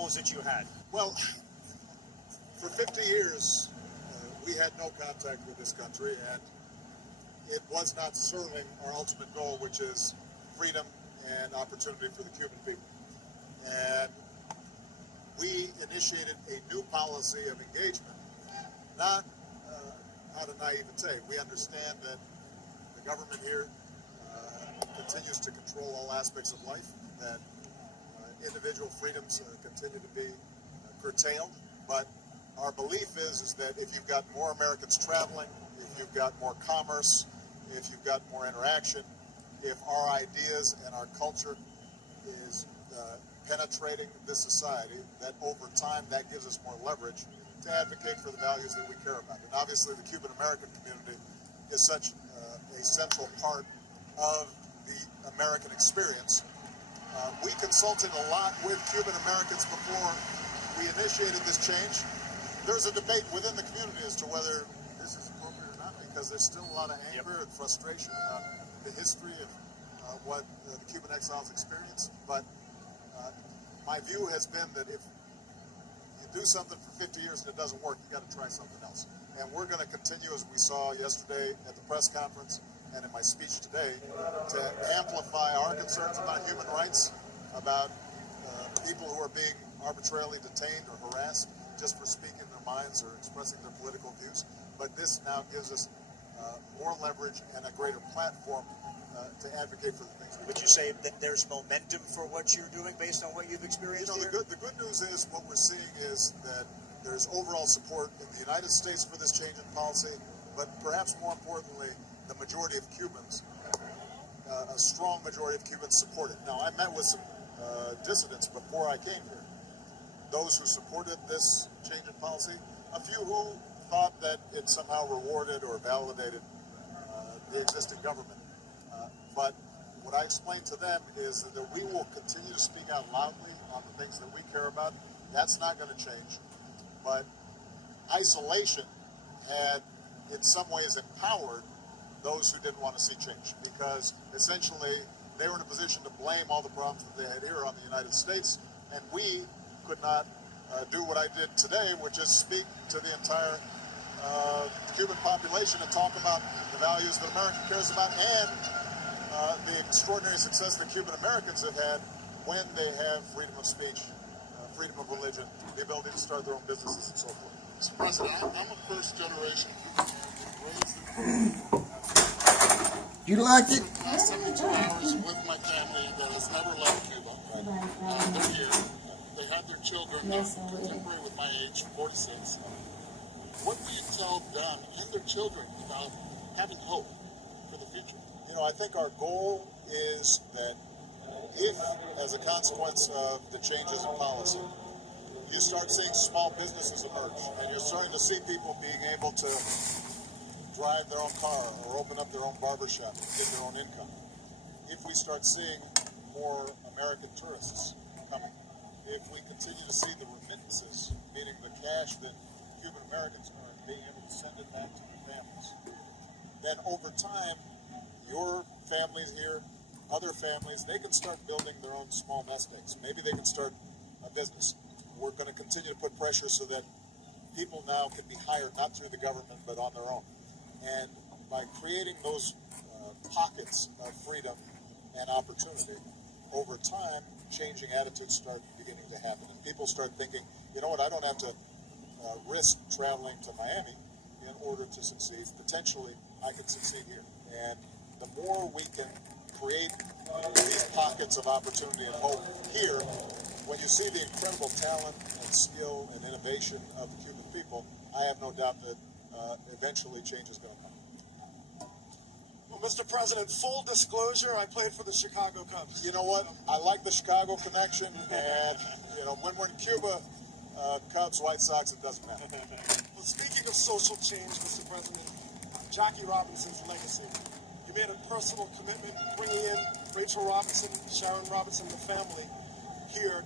goals that you had? Well, for 50 years, we had no contact with this country, and it was not serving our ultimate goal, which is freedom and opportunity for the Cuban people. And we initiated a new policy of engagement, not out of naivete. We understand that the government here continues to control all aspects of life, that individual freedoms continue to be curtailed, but our belief is that if you've got more Americans traveling, if you've got more commerce, if you've got more interaction, if our ideas and our culture is penetrating this society, that over time that gives us more leverage to advocate for the values that we care about. And obviously the Cuban American community is such a central part of the American experience. We consulted a lot with Cuban Americans before we initiated this change. There's a debate within the community as to whether this is appropriate or not, because there's still a lot of anger and frustration about the history of what the Cuban exiles experienced. But my view has been that if you do something for 50 years and it doesn't work, you got to try something else. And we're going to continue, as we saw yesterday at the press conference and in my speech today, to amplify our concerns about human rights, about people who are being arbitrarily detained or harassed just for speaking their minds or expressing their political views. But this now gives us more leverage and a greater platform to advocate for the things we do. Would you say that there's momentum for what you're doing based on what you've experienced here? The good news is what we're seeing is that there's overall support in the United States for this change in policy, but perhaps more importantly, the majority of Cubans, a strong majority of Cubans support it. Now, I met with some dissidents before I came here. Those who supported this change in policy, a few who thought that it somehow rewarded or validated the existing government. But what I explained to them is that we will continue to speak out loudly on the things that we care about. That's not going to change. But isolation had, in some ways, empowered those who didn't want to see change, because essentially they were in a position to blame all the problems that they had here on the United States, and we could not do what I did today, which is speak to the entire Cuban population and talk about the values that America cares about and the extraordinary success that Cuban Americans have had when they have freedom of speech, freedom of religion, the ability to start their own businesses and so forth. Mr. President, I'm a first-generation Cuban American, raised in You like it? 72 hours with my family that has never left Cuba. They're here. They had their children contemporary with my age, 46. What do you tell them and their children about having hope for the future? I think our goal is that if, as a consequence of the changes in policy, you start seeing small businesses emerge, and you're starting to see people being able to drive their own car or open up their own barbershop and get their own income. If we start seeing more American tourists coming, if we continue to see the remittances, meaning the cash that Cuban Americans earn, being able to send it back to their families, then over time, your families here, other families, they can start building their own small nest eggs. Maybe they can start a business. We're going to continue to put pressure so that people now can be hired not through the government but on their own. And by creating those pockets of freedom and opportunity, over time, changing attitudes start beginning to happen. And people start thinking, you know what, I don't have to risk traveling to Miami in order to succeed. Potentially, I can succeed here. And the more we can create these pockets of opportunity and hope here, when you see the incredible talent and skill and innovation of the Cuban people, I have no doubt that eventually change is going to come. Well, Mr. President, full disclosure, I played for the Chicago Cubs. You know what? I like the Chicago connection, and when we're in Cuba, Cubs, White Sox, it doesn't matter. Well, speaking of social change, Mr. President, Jackie Robinson's legacy. You made a personal commitment bringing in Rachel Robinson, Sharon Robinson, the family here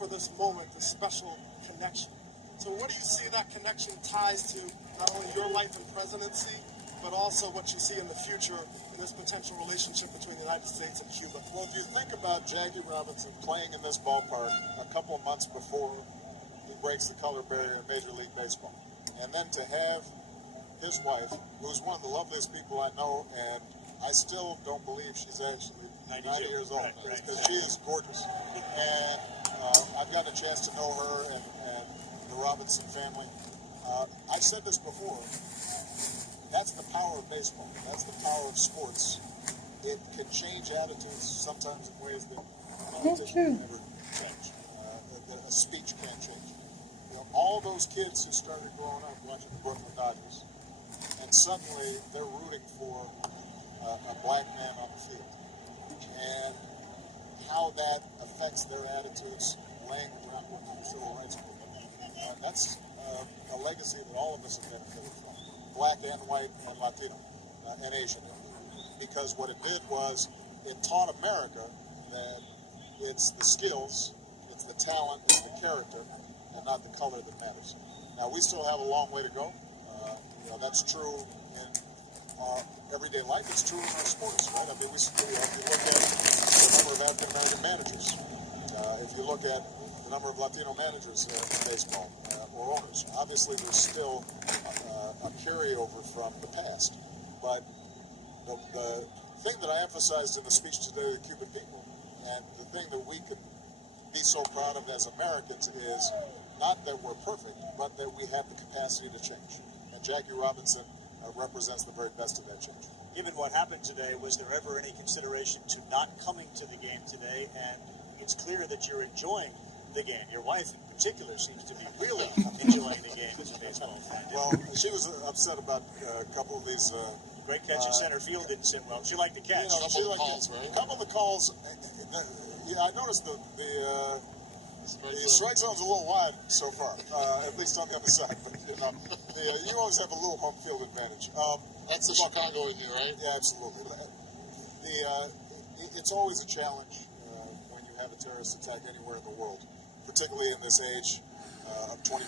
for this moment, this special connection. So what do you see that connection ties to not only your life and presidency, but also what you see in the future in this potential relationship between the United States and Cuba. Well, if you think about Jackie Robinson playing in this ballpark a couple of months before he breaks the color barrier in Major League Baseball, and then to have his wife, who's one of the loveliest people I know, and I still don't believe she's actually 90 years old, because she is gorgeous. And I've got a chance to know her and the Robinson family. I've said this before. That's the power of baseball. That's the power of sports. It can change attitudes sometimes in ways that politics can never change. That a speech can't change. You know, all those kids who started growing up watching the Brooklyn Dodgers, and suddenly they're rooting for a black man on the field, and how that affects their attitudes, laying the groundwork for the civil rights movement. That's a legacy that all of us have benefited from, black and white and Latino and Asian. Because what it did was it taught America that it's the skills, it's the talent, it's the character, and not the color that matters. Now, we still have a long way to go. That's true in our everyday life. It's true in our sports, right? I mean, if you look at the number of African-American managers, if you look at the number of Latino managers in baseball or owners, obviously there's still a carryover from the past. But the thing that I emphasized in the speech today to the Cuban people, and the thing that we can be so proud of as Americans, is not that we're perfect, but that we have the capacity to change. And Jackie Robinson represents the very best of that change. Given what happened today, was there ever any consideration to not coming to the game today? And it's clear that you're enjoying the game. Your wife in particular seems to be really enjoying the game as a baseball fan. Well, she was upset about a couple of these... Great catch in center field didn't sit well. She liked the catch. A couple of the calls, right? A couple of the calls. I noticed the strike zone's a little wide so far, at least on the other side. But you always have a little home field advantage. That's the Chicago in you, right? Yeah, absolutely. It's always a challenge when you have a terrorist attack anywhere in the world, particularly in this age of 24.